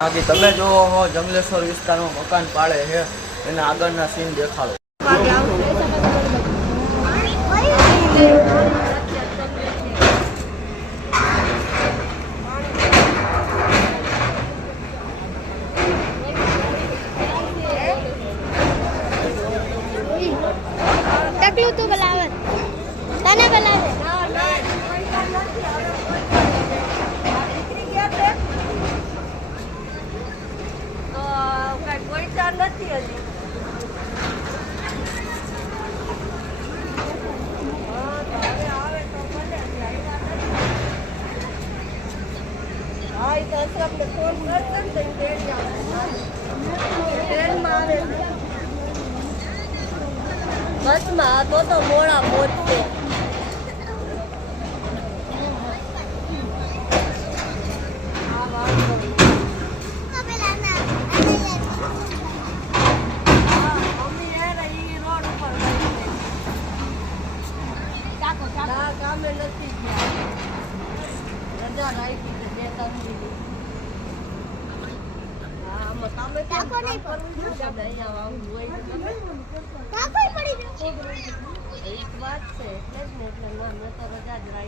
બાકી તમે જો હો જંગલેશ્વર વિસ્તારમાં મકાન પાડે છે એના આગળના સીન દેખાડો. ટકલું તું બોલાવે તને બોલાવે નથી હજી હા એ તો અશરફને ફોન કરતો ને તો ટ્રેનમાં આવે બસમાં તો મોડા પહોંચશે. કામે નથી રજા રાખી છે 2-3 દિવસ. આમાં કામે ટાકો નહીં કરવું જોઈએ અહીંયા આવવું હોય કાકોય પડી જશે એક વાત છે એટલે જ ને એટલે મેં તો રજા જ રાખી.